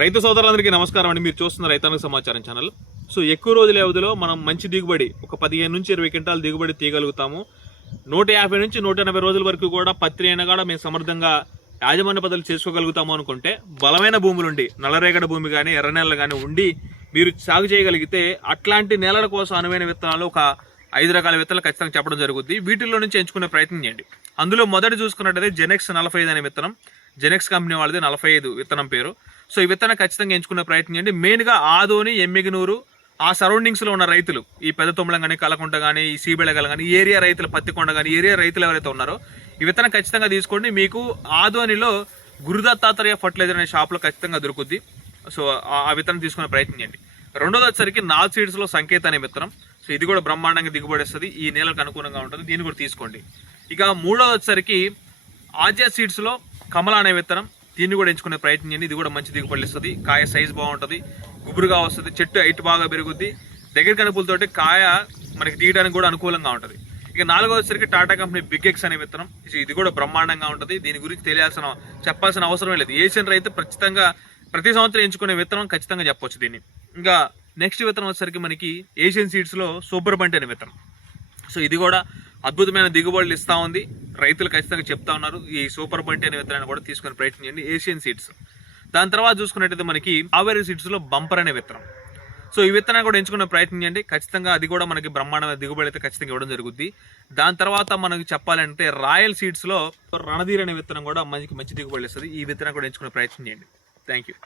రైతు సోదరులందరికీ నమస్కారం అండి. మీరు చూస్తున్న రైతాంగ సమాచారం ఛానల్. సో ఎక్కువ రోజుల వ్యవధిలో మనం మంచి దిగుబడి ఒక 15 నుంచి 20 క్వింటాల దిగుబడి తీయగలుగుతాము. 150 నుంచి 180 రోజుల వరకు కూడా పత్రి అయినా కూడా మేము సమర్థంగా యాజమాన్య పద్ధతులు చేసుకోగలుగుతాము అనుకుంటే, బలమైన భూములుండి నల్లరేగడి భూమి కానీ ఎర్ర నేలలు కానీ ఉండి మీరు సాగు చేయగలిగితే అట్లాంటి నేలల కోసం అనువైన విత్తనాలు ఒక 5 రకాల విత్తనాలు ఖచ్చితంగా చెప్పడం జరుగుతుంది. వీటిల్లో నుంచి ఎంచుకునే ప్రయత్నం చేయండి. అందులో మొదటి చూసుకున్నట్టయితే జెనెక్స్ 45 అనే విత్తనం, జెనెక్స్ కంపెనీ వాళ్ళది 45 విత్తనం పేరు. సో ఈ విత్తనం ఖచ్చితంగా ఎంచుకునే ప్రయత్నం చేయండి. మెయిన్గా ఆదోని, ఎమ్మిగనూరు ఆ సరౌండింగ్స్లో ఉన్న రైతులు, ఈ పెద్ద తుమ్మలం కానీ, కలకుంట కానీ, ఈ సీబెళగల కానీ, ఈ ఏరియా రైతులు, పత్తికొండ కానీ, ఈ ఏరియా రైతులు ఎవరైతే ఉన్నారో ఈ విత్తనం ఖచ్చితంగా తీసుకోండి. మీకు ఆదోనిలో గురుదత్తాత్రేయ ఫర్టిలైజర్ అనే షాప్లో ఖచ్చితంగా దొరుకుద్ది. సో ఆ విత్తనం తీసుకునే ప్రయత్నం చేయండి. రెండోది వచ్చేసరికి నాల్ సీడ్స్లో సంకేత అనే విత్తనం. సో ఇది కూడా బ్రహ్మాండంగా దిగుబడి వస్తుంది, ఈ నేలకు అనుకూలంగా ఉంటుంది, దీన్ని కూడా తీసుకోండి. ఇక మూడోది వచ్చేసరికి ఆర్జే సీడ్స్లో కమల అనే విత్తనం, దీన్ని కూడా ఎంచుకునే ప్రయత్నం చేయండి. ఇది కూడా మంచి దిగుబడి ఇస్తుంది, కాయ సైజ్ బాగుంటుంది, గుబురుగా వస్తుంది, చెట్టు హైట్ బాగా పెరుగుద్ది, దగ్గర కనుపులతోటి కాయ మనకి తీయడానికి కూడా అనుకూలంగా ఉంటుంది. ఇక నాలుగో వచ్చేసరికి టాటా కంపెనీ బిగ్ ఎక్స్ అనే విత్తనం, ఇది కూడా బ్రహ్మాండంగా ఉంటుంది. దీని గురించి చెప్పాల్సిన అవసరమే లేదు. ఏషియన్ రైతు ఖచ్చితంగా ప్రతి సంవత్సరం ఎంచుకునే విత్తనం ఖచ్చితంగా చెప్పొచ్చు దీన్ని. ఇంకా నెక్స్ట్ విత్తనం వచ్చేసరికి మనకి ఏషియన్ సీడ్స్లో సూపర్ బంటి అనే విత్తనం. సో ఇది కూడా అద్భుతమైన దిగుబడులు ఇస్తా ఉంది, రైతులు ఖచ్చితంగా చెప్తా ఉన్నారు. ఈ సూపర్ బంటి అనే విత్తనాన్ని కూడా తీసుకునే ప్రయత్నం చేయండి, ఏషియన్ సీడ్స్. దాని తర్వాత చూసుకున్నట్టయితే మనకి కావేరీ సీడ్స్లో బంపర్ అనే విత్తనం. సో ఈ విత్తనాన్ని కూడా ఎంచుకునే ప్రయత్నం చేయండి. ఖచ్చితంగా అది కూడా మనకి బ్రహ్మాండమైన దిగుబడి అయితే ఖచ్చితంగా ఇవ్వడం జరుగుద్ది. దాని తర్వాత మనకి చెప్పాలంటే రాయల్ సీడ్స్లో రణధీర్ అనే విత్తనం కూడా మంచి దిగుబడి ఇస్తుంది. ఈ విత్తనం కూడా ఎంచుకునే ప్రయత్నం చేయండి. Thank you.